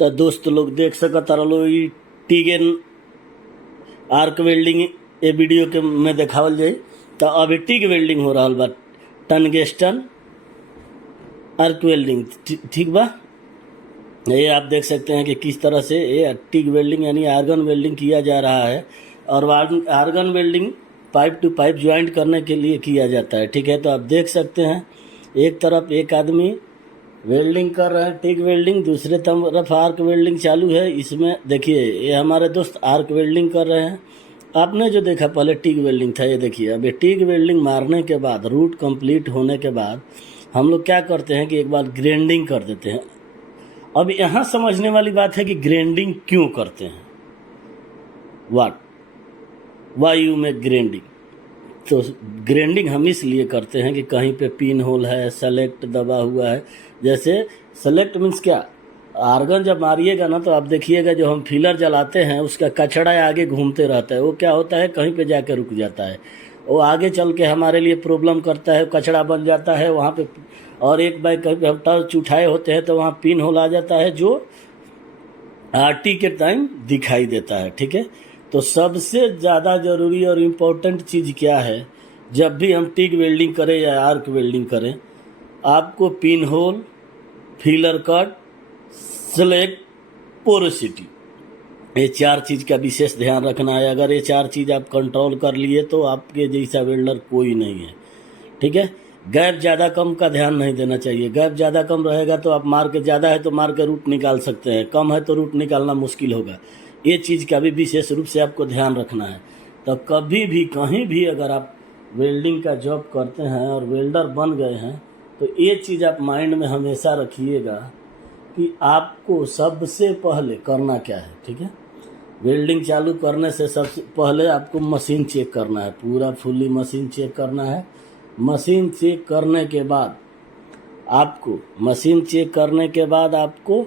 तो दोस्त लोग देख सकत रहो ई टीगेन आर्क वेल्डिंग ए वीडियो के में देखावल जाई। तो अभी टिग वेल्डिंग हो रहा बा, टंगस्टन आर्क वेल्डिंग, ठीक बा। ये आप देख सकते हैं कि किस तरह से ये टिग वेल्डिंग यानी आर्गन वेल्डिंग किया जा रहा है। और argon welding pipe to pipe joint करने के लिए किया जाता है, ठीक है। तो आप देख सकते हैं एक तरफ एक आदमी वेल्डिंग कर रहे हैं टिग वेल्डिंग, दूसरे तरफ आर्क वेल्डिंग चालू है। इसमें देखिए ये हमारे दोस्त आर्क वेल्डिंग कर रहे हैं। आपने जो देखा पहले टिग वेल्डिंग था, ये देखिए अब ये टिग वेल्डिंग मारने के बाद रूट कंप्लीट होने के बाद हम लोग क्या करते हैं कि एक बार ग्राइंडिंग कर देते हैं। अब यहाँ समझने वाली बात है कि ग्राइंडिंग क्यों करते हैं, वायु में ग्राइंडिंग। तो ग्राइंडिंग हम इसलिए करते हैं कि कहीं पे पिन होल है, सेलेक्ट दबा हुआ है। जैसे सेलेक्ट मीन्स क्या, आर्गन जब मारिएगा ना तो आप देखिएगा जो हम फिलर जलाते हैं उसका कचड़ा आगे घूमते रहता है। वो क्या होता है कहीं पे जाके रुक जाता है, वो आगे चल के हमारे लिए प्रॉब्लम करता है, कचड़ा बन जाता है वहाँ पे। और एक बार कहीं पे हम टर्च उठाए होते हैं तो वहाँ पिन होल आ जाता है जो आरटी के टाइम दिखाई देता है, ठीक है। तो सबसे ज़्यादा ज़रूरी और इम्पोर्टेंट चीज़ क्या है, जब भी हम टिग वेल्डिंग करें या आर्क वेल्डिंग करें, आपको pin hole, filler cut, select, porosity, ये चार चीज़ का विशेष ध्यान रखना है। अगर ये चार चीज़ आप कंट्रोल कर लिए तो आपके जैसा वेल्डर कोई नहीं है, ठीक है। गैप ज़्यादा कम का ध्यान नहीं देना चाहिए। गैप ज़्यादा कम रहेगा तो आप मार के, ज़्यादा है तो मार के रूट निकाल सकते हैं, कम है तो रूट निकालना मुश्किल होगा। ये चीज़ का भी विशेष रूप से आपको ध्यान रखना है। तो कभी भी कहीं भी अगर आप वेल्डिंग का जॉब करते हैं और वेल्डर बन गए हैं तो ये चीज़ आप माइंड में हमेशा रखिएगा कि आपको सबसे पहले करना क्या है, ठीक है। वेल्डिंग चालू करने से सबसे पहले आपको मशीन चेक करना है, पूरा फुल्ली मशीन चेक करना है। मशीन चेक करने के बाद आपको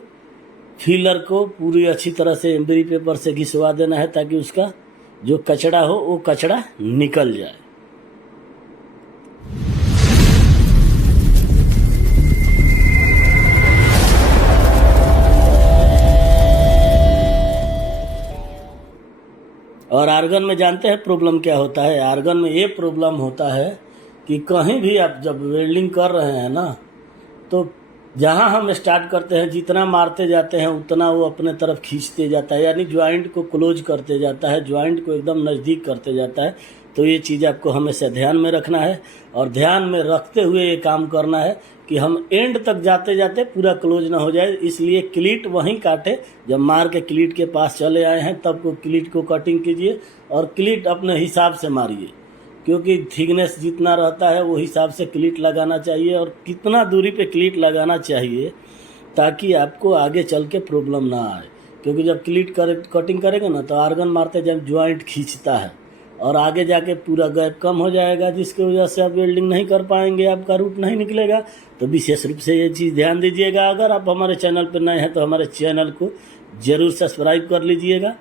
फिलर को पूरी अच्छी तरह से एम्बरी पेपर से घिसवा देना है ताकि उसका जो कचड़ा हो वो कचड़ा निकल जाए। और आर्गन में जानते हैं प्रॉब्लम क्या होता है, आर्गन में ये प्रॉब्लम होता है कि कहीं भी आप जब वेल्डिंग कर रहे हैं ना तो जहाँ हम स्टार्ट करते हैं जितना मारते जाते हैं उतना वो अपने तरफ खींचते जाता है, यानी ज्वाइंट को क्लोज करते जाता है, ज्वाइंट को एकदम नज़दीक करते जाता है। तो ये चीज़ आपको हमेशा ध्यान में रखना है और ध्यान में रखते हुए ये काम करना है कि हम एंड तक जाते जाते पूरा क्लोज ना हो जाए। इसलिए क्लीट वहीं काटे, जब मार के क्लीट के पास चले आए हैं तब को क्लीट को कटिंग कीजिए और क्लीट अपने हिसाब से मारिए, क्योंकि थिकनेस जितना रहता है वो हिसाब से क्लीट लगाना चाहिए और कितना दूरी पे क्लीट लगाना चाहिए ताकि आपको आगे चल के प्रॉब्लम ना आए। क्योंकि जब क्लीट कटिंग करेंगे ना तो आर्गन मारते जब ज्वाइंट खींचता है और आगे जाके पूरा गैप कम हो जाएगा, जिसकी वजह से आप वेल्डिंग नहीं कर पाएंगे, आपका रूट नहीं निकलेगा। तो विशेष रूप से ये चीज़ ध्यान दीजिएगा। अगर आप हमारे चैनल पर नए हैं तो हमारे चैनल को ज़रूर सब्सक्राइब कर लीजिएगा,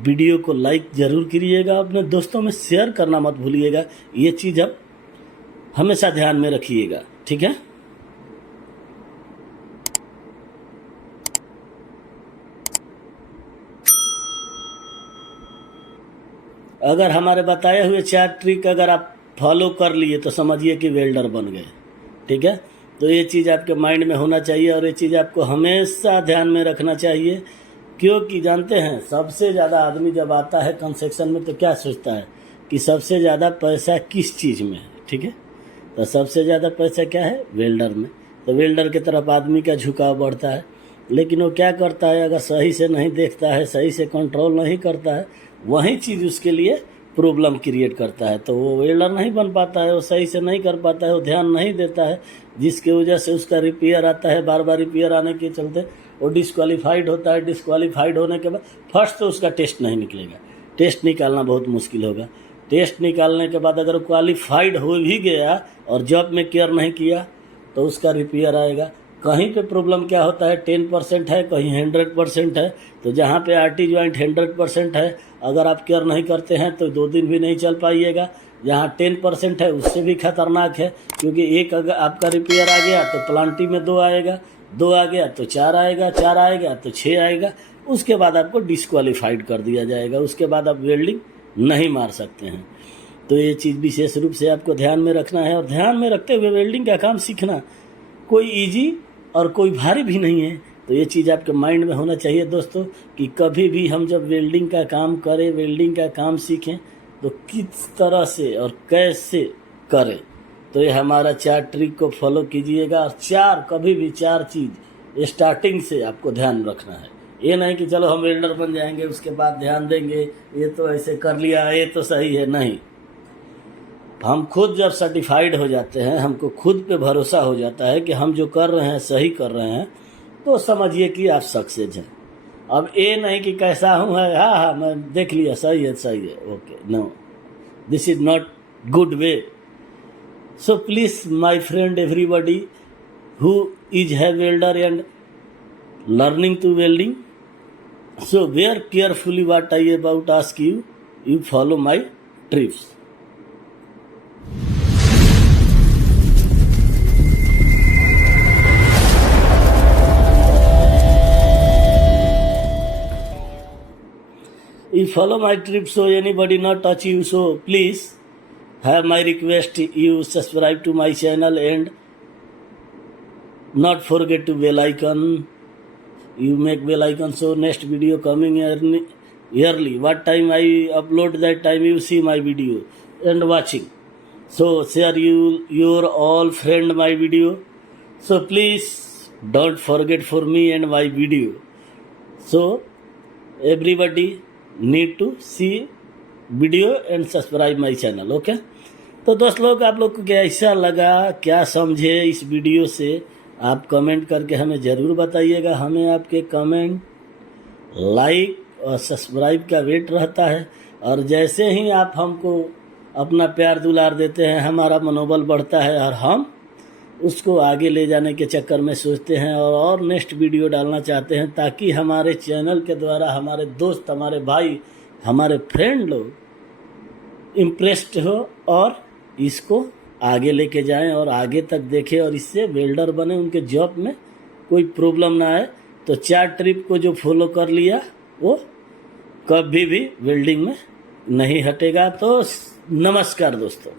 वीडियो को लाइक ज़रूर करिएगा, अपने दोस्तों में शेयर करना मत भूलिएगा। ये चीज़ आप हमेशा ध्यान में रखिएगा, ठीक है। अगर हमारे बताए हुए 4 ट्रिक अगर आप फॉलो कर लिए तो समझिए कि वेल्डर बन गए, ठीक है। तो ये चीज़ आपके माइंड में होना चाहिए और ये चीज़ आपको हमेशा ध्यान में रखना चाहिए। क्योंकि जानते हैं सबसे ज़्यादा आदमी जब आता है कंस्ट्रक्शन में तो क्या सोचता है कि सबसे ज़्यादा पैसा किस चीज़ में है, ठीक है। तो सबसे ज़्यादा पैसा क्या है, वेल्डर में। तो वेल्डर की तरफ आदमी का झुकाव बढ़ता है, लेकिन वो क्या करता है, अगर सही से नहीं देखता है, सही से कंट्रोल नहीं करता है, वही चीज़ उसके लिए प्रॉब्लम क्रिएट करता है। तो वो वेल्डर नहीं बन पाता है, वो सही से नहीं कर पाता है, वो ध्यान नहीं देता है, जिसकी वजह से उसका रिपेयर आता है। बार बार रिपेयर आने के चलते वो डिस्क्वालीफाइड होता है। डिस्क्वालीफाइड होने के बाद फर्स्ट तो उसका टेस्ट नहीं निकलेगा, टेस्ट निकालना बहुत मुश्किल होगा। टेस्ट निकालने के बाद अगर क्वालिफाइड हो भी गया और जॉब में केयर नहीं किया तो उसका रिपेयर आएगा। कहीं पे प्रॉब्लम क्या होता है, 10% है, कहीं 100% है। तो जहाँ पे आरटी ज्वाइंट 100% है, अगर आप केयर नहीं करते हैं तो 2 दिन भी नहीं चल पाइएगा। जहाँ 10% है उससे भी खतरनाक है, क्योंकि एक अगर आपका रिपेयर आ गया तो प्लांटी में 2 आएगा, 2 आ गया तो 4 आएगा, 4 आएगा तो 6 आएगा, उसके बाद आपको डिस्क्वालीफाइड कर दिया जाएगा, उसके बाद आप वेल्डिंग नहीं मार सकते हैं। तो ये चीज़ विशेष रूप से आपको ध्यान में रखना है, और ध्यान में रखते हुए वेल्डिंग का काम सीखना कोई इजी और कोई भारी भी नहीं है। तो ये चीज़ आपके माइंड में होना चाहिए दोस्तों कि कभी भी हम जब वेल्डिंग का काम करें, वेल्डिंग का काम सीखें, तो किस तरह से और कैसे करें। तो ये हमारा 4 ट्रिक को फॉलो कीजिएगा, और कभी भी 4 चीज़ स्टार्टिंग से आपको ध्यान रखना है। ये नहीं कि चलो हम वेल्डर बन जाएंगे उसके बाद ध्यान देंगे, ये तो ऐसे कर लिया, ये तो सही है, नहीं। हम खुद जब सर्टिफाइड हो जाते हैं, हमको खुद पे भरोसा हो जाता है कि हम जो कर रहे हैं सही कर रहे हैं, तो समझिए कि आप सक्सेस हैं। अब ये नहीं कि कैसा हूँ है, हाँ मैं देख लिया, सही है, okay, no, this is not good way. So please my friend everybody who is have welder and learning to welding, so wear carefully what I about ask you, you follow my tips. You follow my tips so anybody not touch you, so please have my request, you subscribe to my channel and not forget to bell icon. You make bell icon so next video coming yearly. What time I upload, that time you see my video and watching. So share your all friend my video. So please don't forget for me and my video. So everybody need to see video and subscribe my channel. Okay? तो दोस्त लोग, आप लोग को कैसा लगा, क्या समझे इस वीडियो से, आप कमेंट करके हमें ज़रूर बताइएगा। हमें आपके कमेंट, लाइक और सब्सक्राइब का वेट रहता है, और जैसे ही आप हमको अपना प्यार दुलार देते हैं, हमारा मनोबल बढ़ता है, और हम उसको आगे ले जाने के चक्कर में सोचते हैं और नेक्स्ट वीडियो डालना चाहते हैं, ताकि हमारे चैनल के द्वारा हमारे दोस्त, हमारे भाई, हमारे फ्रेंड लोग इम्प्रेस्ड हो और इसको आगे लेके जाएं और आगे तक देखें, और इससे वेल्डर बने, उनके जॉब में कोई प्रॉब्लम ना आए। तो 4 ट्रिप को जो फॉलो कर लिया वो कभी भी वेल्डिंग में नहीं हटेगा। तो नमस्कार दोस्तों।